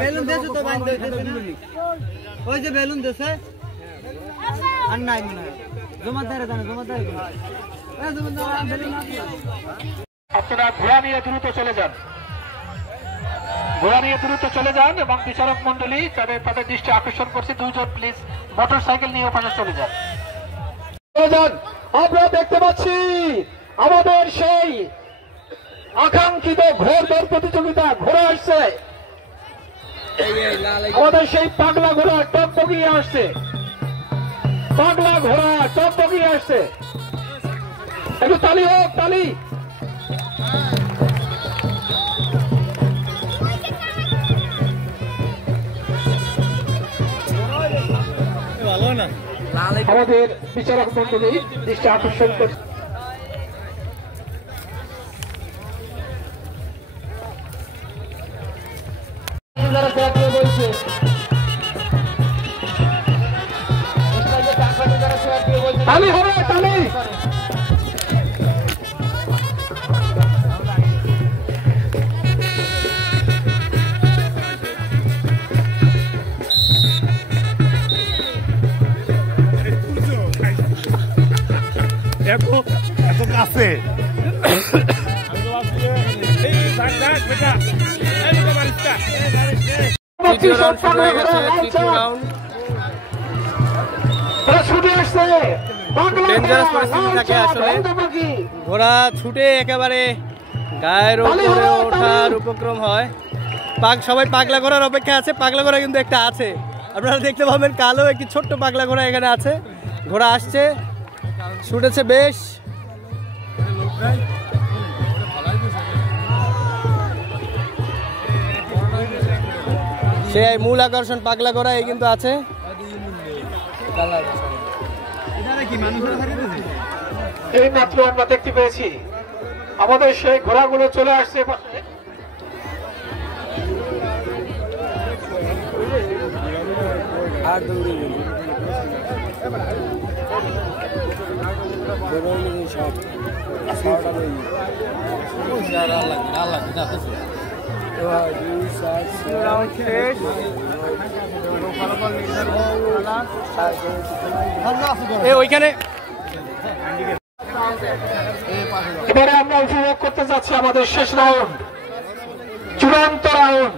Balloon দেছো তো বাইন দে ওই যে বেলুন দেছে আর নাই মনে জমাদারে জানে জমাদারে আপনারা ঘোড়া নিয়ে দ্রুত চলে যান, ঘোড়া নিয়ে দ্রুত চলে যান এবং বিচারক মন্ডলী তাদের দৃষ্টি আকর্ষণ করছে, দুজন প্লিজ মোটরসাইকেল নিয়ে ওখানে চলে যান। আমরা দেখতে পাচ্ছি আমাদের সেই আকাঙ্ক্ষিত ঘোড় দৌড় প্রতিযোগিতা ঘোড়া আসছে, আমাদের সেই পাগলা ঘোড়া টকটকিয়ে আসছে, পাগলা ঘোড়া টকটকিয়ে আসছে। একটু তালি হোক, তালি। আমাদের বিচারক মন্ডলী দৃষ্টি আকর্ষণ করছে। তালি হবে, তালি। এত কাছে ঘোড়া ছুটে একেবারে গায়ের উপরে ওঠার উপক্রম হয়। সবাই পাগলা ঘোড়ার অপেক্ষা আছে। পাগলা ঘোড়া কিন্তু একটা আছে, আপনারা দেখতে পাবেন কালো একটি ছোট্ট পাগলা ঘোড়া এখানে আছে। ঘোড়া আসছে, ছুটেছে বেশ। সেই মূল আকর্ষণ পাগলা ঘোড়া এই কিন্তু আছে। এই মাত্র আমরা দেখতে পেয়েছি আমাদের সেই ঘোড়াগুলো চলে আসছে। ওইখানে এবারে আমরা উপভোগ করতে যাচ্ছি আমাদের শেষ রাউন্ড, চূড়ান্ত রাউন্ড।